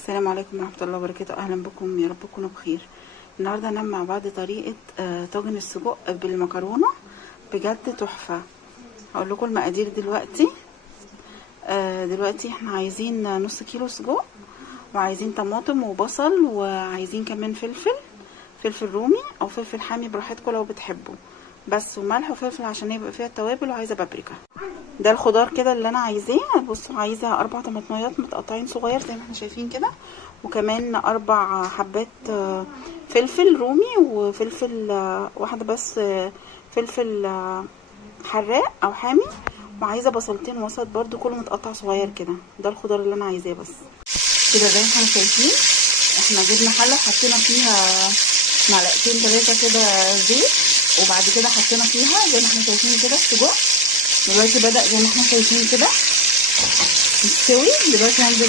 السلام عليكم ورحمة الله وبركاته. أهلا بكم، يا رب تكونوا بخير. النهاردة هنعمل مع بعض طريقة طاجن السجق بالمكرونة، بجد تحفة. هقول لكم المقادير دلوقتي. دلوقتي احنا عايزين نص كيلو سجق، وعايزين طماطم وبصل، وعايزين كمان فلفل رومي او فلفل حامي براحتكم لو بتحبوا، بس وملح وفلفل عشان يبقى فيها التوابل، وعايزه بابريكا. ده الخضار كده اللي انا عايزاه. بصوا، عايزه 4 طماطميات متقطعين صغير زي ما احنا شايفين كده، وكمان 4 حبات فلفل رومي، وفلفل واحده بس فلفل حراق او حامي، وعايزه بصلتين وسط برضو كله متقطع صغير كده. ده الخضار اللي انا عايزاه. بس كده زي ما احنا شايفين، احنا جبنا حله حطينا فيها معلقتين 3 كده زيت، وبعد كده حطينا فيها زي ما احنا شايفين كده السجق. دلوقتي بدأ زي ما احنا شايفين كده يستوي. دلوقتي هنزل